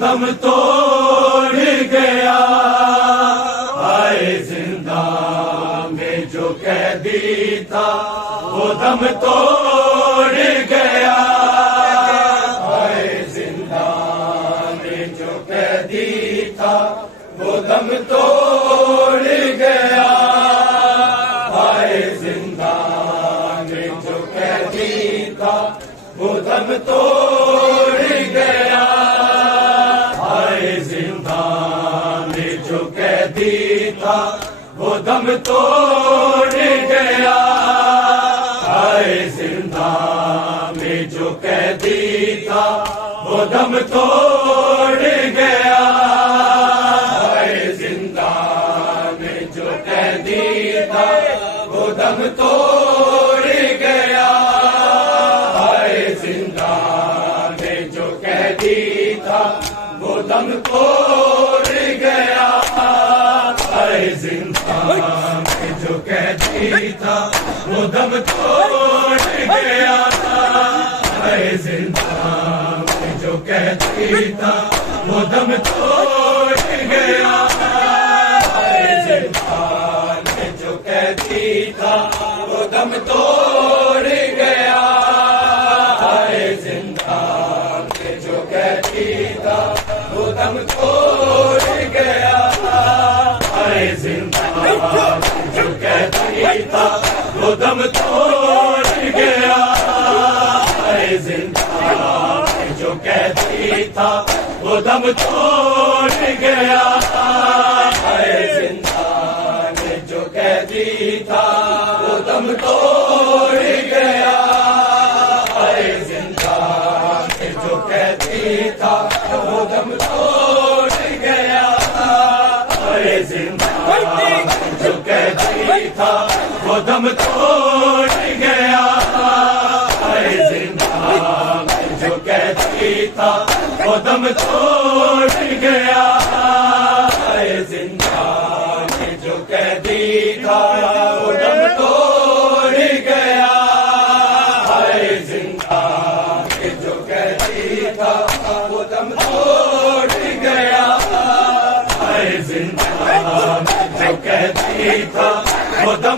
دم توڑ گیا ہائے زندہ میں جو قیدی تھا وہ دم توڑ گیا ہائے زندہ میں جو قیدی تھا وہ دم توڑ گیا ہائے زندہ میں جو قیدی تھا وہ دم توڑ گیا وہ دم توڑ گیا ہائے زندہ میں جو قیدی تھا وہ دم توڑ گیا ہائے زندہ میں جو قیدی تھا وہ دم توڑ گیا ہائے زندہ میں جو قیدی تھا وہ دم توڑ گیا زندہ میں جو قیدی تھا وہ دم توڑ گیا اے زندہ میں جو قیدی تھا وہ دم توڑ گیا اے زندہ میں جو قیدی تھا وہ دم توڑ گیا اے زندہ میں جو قیدی تھا وہ دم توڑ گیا زندہ جو قیدی تھا وہ دم توڑ گیا اے زندہ جو قیدی تھا وہ دم توڑ گیا اے زندہ جو قیدی تھا وہ دم توڑ گیا اے زندہ جو قیدی تھا وہ دم توڑ گیا اے زندہ جو قیدی تھا وہ دم توڑ گیا اے زندہ جو قیدی تھا وہ دم توڑ گیا اے زندہ جو قیدی تھا وہ دم توڑ گیا اے زندہ جو قیدی تھا وہ دم توڑ گیا اے زندہ جو قیدی تھا وہ دم توڑ گیا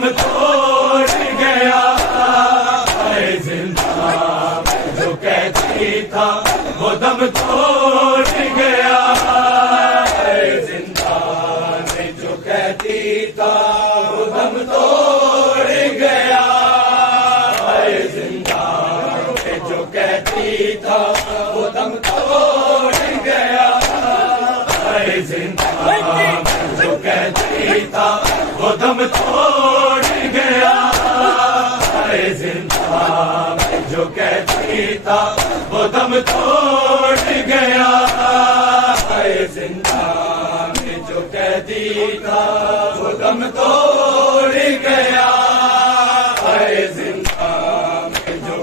اے زندہ جو قیدی تھا وہ دم توڑ گیا اے زندہ جو قیدی تھا وہ دم توڑ گیا اے زندہ جو قیدی تھا وہ دم توڑ گیا اے زندہ جو قیدی تھا وہ دم توڑ گیا اے زندہ جو قیدی تھا وہ دم توڑ گیا اے زندہ جو قیدی تھا وہ دم توڑ گیا اے زندہ جو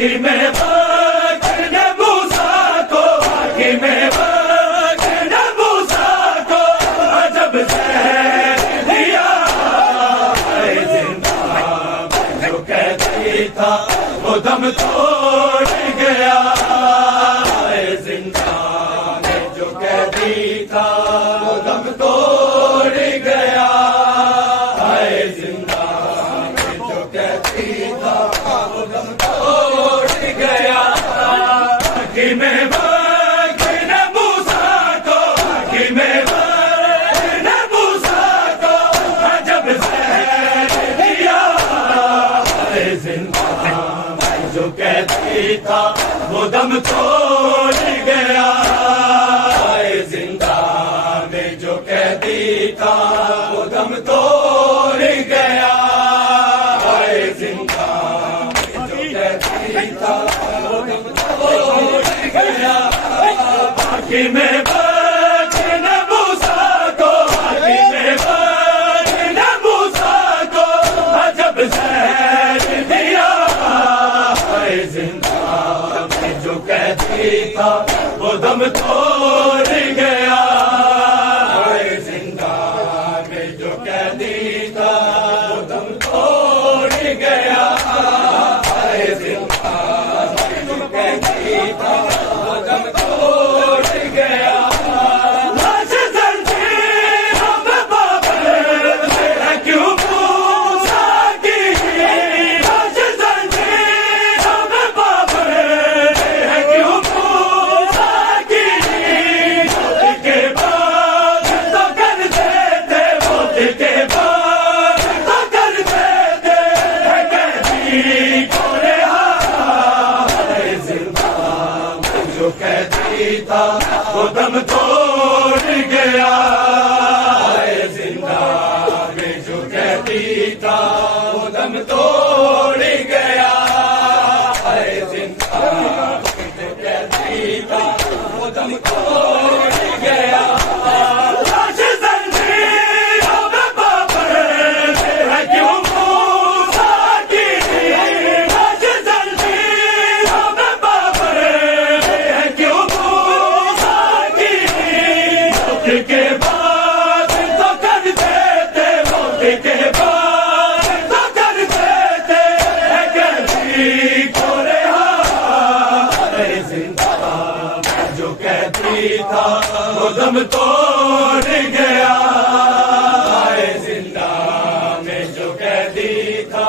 حکیم وقت نے موسیٰ کو، حکیم وقت نے موسیٰ کو عجب زہر دیا، اے زندہ میں جو قیدی تھا وہ دم توڑ گیا، اے زندہ میں جو قیدی تھا وہ دم توڑ گیا، اے زندہ میں جو قیدی تھا وہ دم توڑ گیا، حکیم وقت نے موسیٰ کو، حکیم وقت نے موسیٰ کو عجب زہر دیا، اے زندہ میں جو قیدی تھا وہ دم توڑ گیا، اے زندہ میں جو قیدی تھا وہ دم توڑ گیا، اے زندہ میں جو قیدی تھا وہ دم توڑ گیا، حکیم وقت نے موسیٰ کو، حکیم وقت نے موسیٰ کو عجب زہر دیا، اے زندہ میں جو قیدی تھا وہ دم توڑ گیا، اے زندہ میں جو قیدی تھا وہ دم توڑ گیا، اے زندہ میں جو قیدی تھا وہ دم توڑ گیا، لاش زنجیروں میں بابر ہے کیوں موسیٰ کی، لاش زنجیروں میں بابر ہے کیوں موسیٰ کی، موت کے بعد تو کر دیتے، موت کے بعد تو کر دیتے قیدی کو رہا، اے زندہ میں جو قیدی تھا وہ دم توڑ گیا، اے زندہ میں جو قیدی تھا وہ دم توڑ گیا، اے زندہ میں جو قیدی تھا وہ دم توڑ گیا، لاش زنجیروں میں بابر ہے کیوں موسیٰ کی، لاش زنجیروں میں بابر ہے کیوں موسیٰ کی، موت کے بعد تو کر دیتے، موت کے بعد تو کر دیتے قیدی کو رہا، اے زندہ میں جو قیدی تھا وہ دم توڑ گیا، اے زندہ میں جو قیدی تھا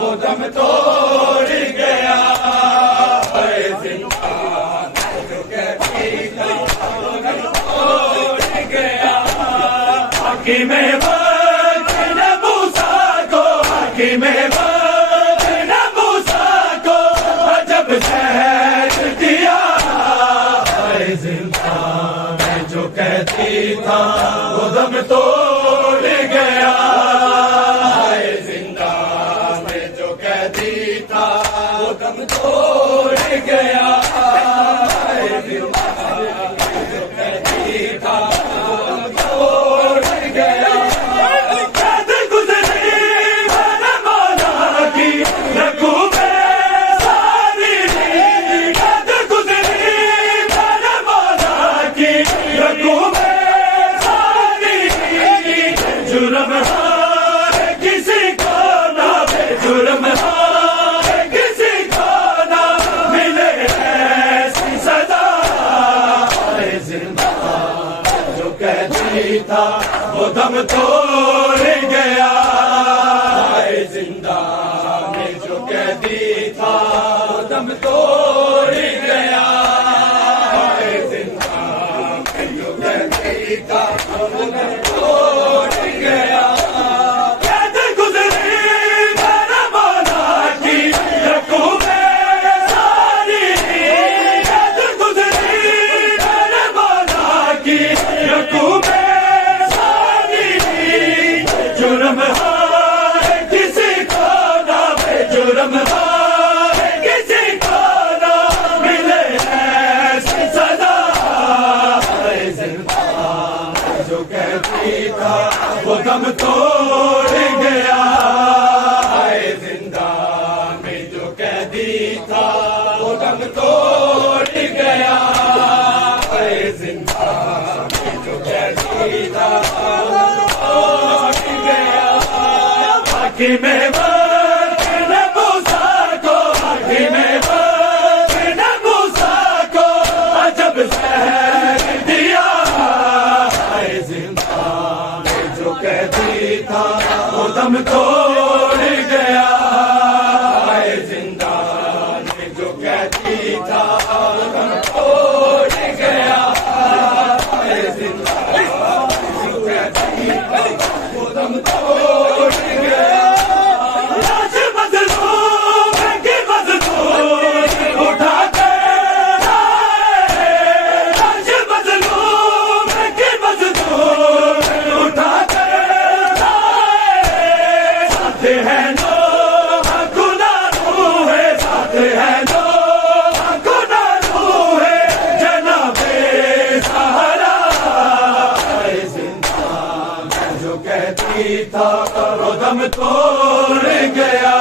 وہ دم توڑ گیا، اے زندہ میں جو قیدی تھا وہ دم توڑ گیا، حکیم وقت نے موسیٰ کو، حکیم وقت نے موسیٰ کو عجب زہر دیا، اے زندہ میں جو قیدی تھا وہ دم توڑ گیا، اے زندہ میں جو قیدی تھا وہ دم توڑ گیا، اے زندہ میں جو قیدی تھا وہ دم توڑ گیا، قید گزری میں نے مولا کی رگوں میں ساری، قید گزری میں نے مولا کی رگوں میں ساری، جرم ہے کسی کو نہ بے جرم ہے کسی کو نہ ملے ایسی سزا، اے زندہ جو قیدی تھا وہ دم توڑ گیا، اے زندہ میں جو قیدی تھا وہ دم توڑ گیا، اے زندہ میں جو قیدی تھا وہ دم توڑ گیا، قید گزری میں نے مولا کی رگوں میں ساری، قید گزری میں نے مولا کی رگوں میں ساری، حکیم وقت نے موسیٰ کو، حکیم وقت نے موسیٰ کو عجب زہر دیا، اے زندان میں جو قیدی تھا وہ دم توڑ گیا، اے زندان میں جو قیدی تھا وہ دم توڑ گیا، اے زندان میں جو قیدی تھا وہ دم توڑ گیا، لاش مظلوم کی مظلوم اٹھا کے لائے، لاش مظلوم کی مظلوم اٹھا کے لائے، ساتھ ہے نوح گناہ روح ہے، ساتھ ہے نوح گناہ روح ہے، جناب سہرا، اے زندان میں جو قیدی تھا وہ دم توڑ گیا،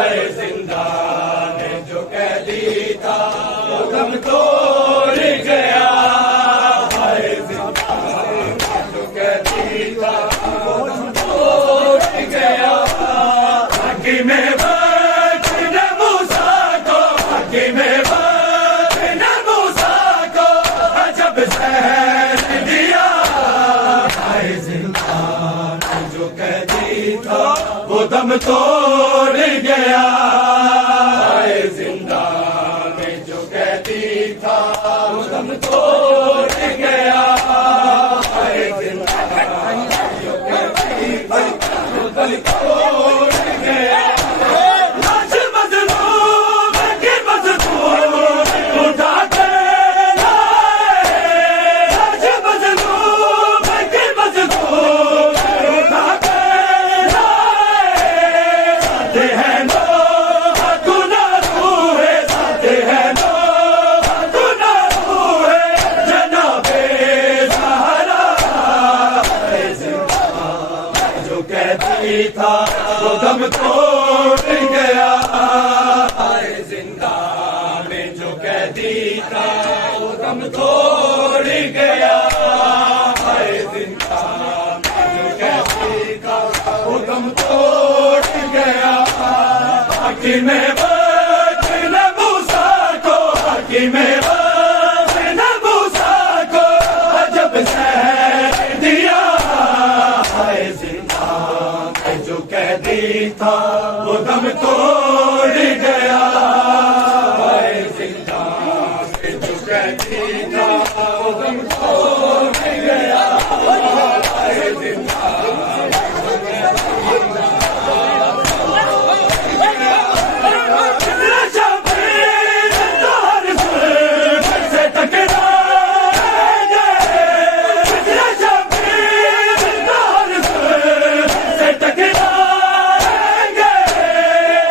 اے زندان میں جو قیدی تھا وہ دم توڑ گیا، اے زندان میں جو قیدی تھا وہ دم توڑ گیا، حکیم وقت نے موسیٰ کو، حکیم وقت نے موسیٰ کو عجب زہر دیا، اے زندان میں جو قیدی تھا وہ دم توڑ گیا، اے زندان میں جو قیدی تھا وہ دم توڑ گیا، اے زندان میں جو قیدی تھا وہ دم توڑ گیا، لاش مظلوم کی مظلوم اٹھا کے لائے، لاش مظلوم کی مظلوم اٹھا کے لائے، ساتھ ہے نوح گناہ روح ہے، ساتھ ہے نوح گناہ روح ہے، جناب سہرا، اے زندان میں جو قیدی تھا وہ دم توڑ گیا، اے زندان میں جو قیدی تھا وہ دم توڑ گیا، اے زندان میں جو قیدی تھا وہ دم توڑ گیا، حکیم وقت نے موسیٰ کو، حکیم وقت نے موسیٰ کو عجب زہر دیا، اے زندان میں جو قیدی تھا وہ دم توڑ گیا، اے زندان میں جو قیدی تھا وہ دم توڑ گیا، اے زندان شبیر دار سے ٹکرائیں گے، شبیر دار سے ٹکرائیں گے،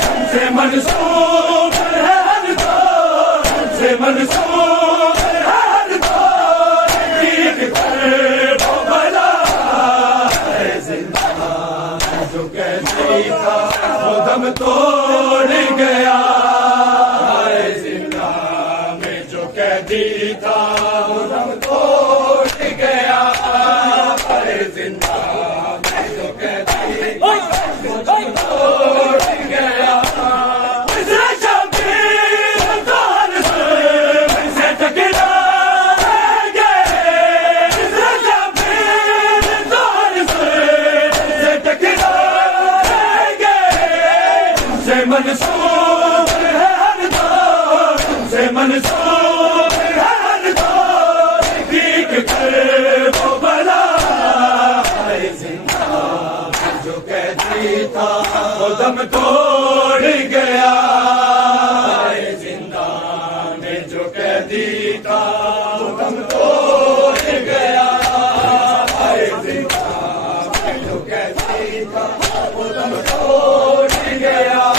ہم سے منسوب ہے ہر دور، ہم سے منسوب ہے ہر دور، ایک طرف وہ بلا، اے زندان میں جو قیدی تھا وہ دم توڑ گیا، اے زندان میں جو قیدی تھا وہ دم توڑ گیا، اے زندان میں جو قیدی تھا وہ دم توڑ گیا، شبیر دار سے ٹکرائیں گے، شبیر دار سے ٹکرائیں گے، ہم سے منسوب ہے ہر دور، ہم سے منسوب ہے ہر دور، ایک طرف وہ بلا، اے زندان میں جو قیدی تھا وہ دم توڑ گیا، اے زندان میں جو قیدی تھا وہ دم توڑ گیا، اے زندان میں جو قیدی تھا وہ دم توڑ گیا،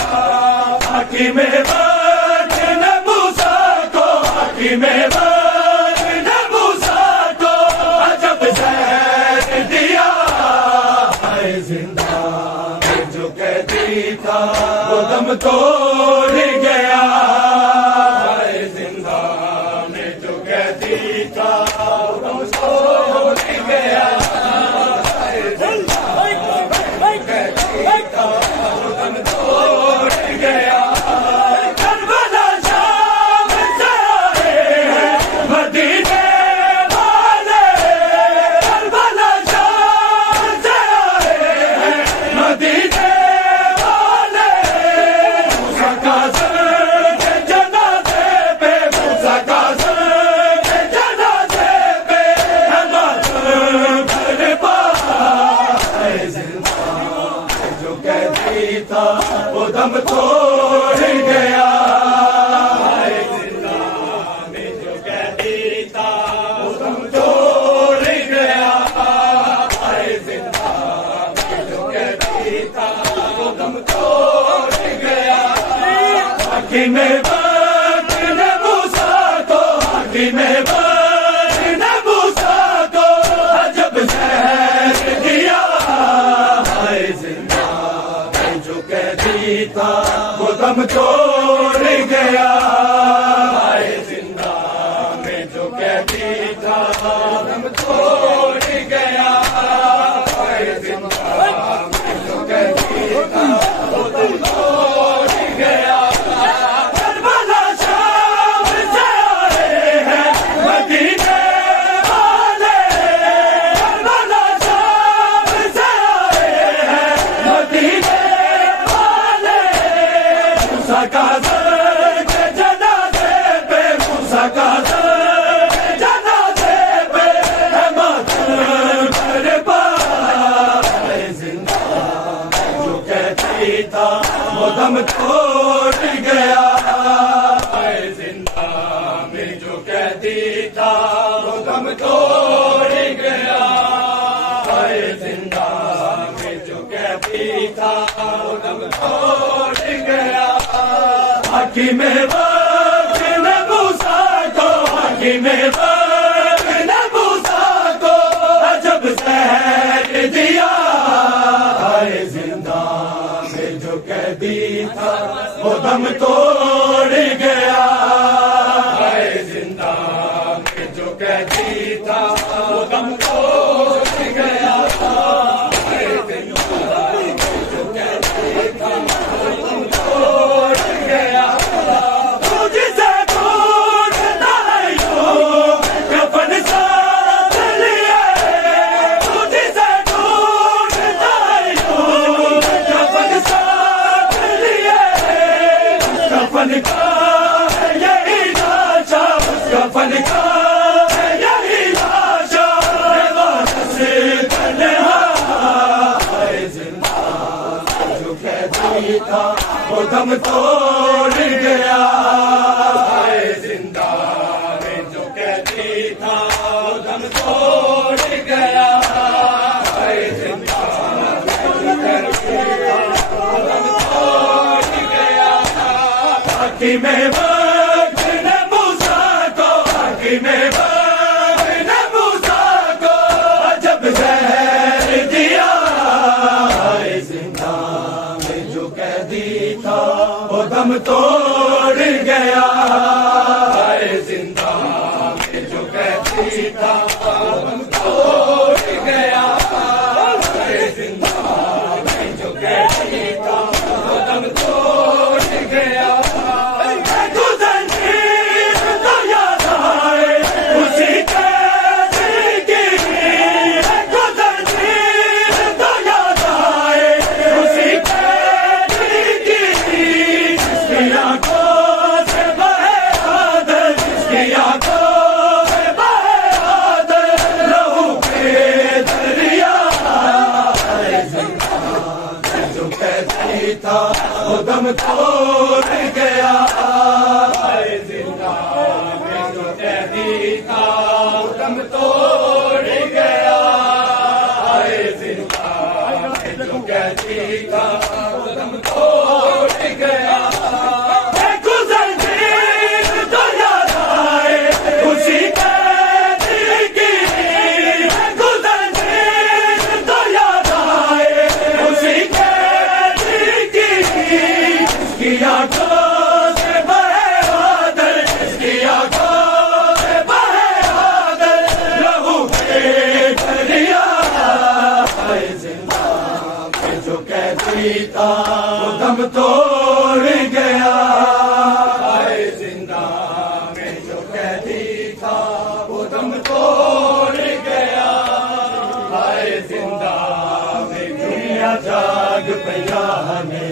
حکیم وقت نے موسیٰ کو، حکیم وقت نے موسیٰ کو عجب زہر دیا، اے زندان میں جو قیدی تھا وہ دم توڑ گیا، اے زندان میں جو قیدی تھا وہ دم توڑ گیا، اے زندان میں جو قیدی تھا وہ دم توڑ گیا حکیم وقت نے موسیٰ کو حکیم وقت نے موسیٰ کو عجب زہر دیا ہائے زندہ میں جو قیدی تھا وہ دم توڑ گیا ہائے زندہ میں جو قیدی تھا وہ دم توڑ گیا ہائے زندہ میں جو قیدی تھا وہ دم توڑ گیا وہ دم توڑ گیا اے زندہ میں جو قیدی تھا وہ دم توڑ گیا اے زندہ میں جو قیدی تھا وہ دم توڑ گیا حکیم وقت نے موسیٰ کو حکیم وقت نے موسیٰ کو عجب زہر دیا اے زندہ جو قیدی تھا وہ دم توڑ گیا اے زندہ میں جو قیدی تھا وہ دم توڑ گیا اے زندہ میں جو قیدی تھا وہ دم توڑ گیا تجھ سے ڈھونڈتا ہے یوں کفن ساتھ لیے تجھ سے ڈھونڈتا ہے یوں کفن ساتھ کفن کا ہے یہی لاشا کفن کا ہے یہی لاشا واپس تنہا اے زندہ جو قیدی تھا وہ دم توڑ گیا اے زندہ میں جو قیدی تھا وہ دم توڑ گیا اے زندہ میں جو قیدی تھا وہ دم توڑ گیا حکیم وقت نے موسیٰ کو حکیم وقت نے موسیٰ کو عجب زہر دیا اے زندہ میں جو قیدی تھا وہ دم توڑ گیا اے زندہ میں جو قیدی تھا وہ دم توڑ گیا اے زندہ میں جو قیدی تھا وہ دم توڑ گیا وہ دم توڑ گیا اے زندہ میں جو قیدی تھا وہ دم توڑ گیا اے زندہ میں جو قیدی تھا وہ دم توڑ گیا وہ دم توڑ گیا اے زندہ میں جو قیدی تھا وہ دم توڑ گیا اے زندہ میں دنیا جاگ پیا ہمیں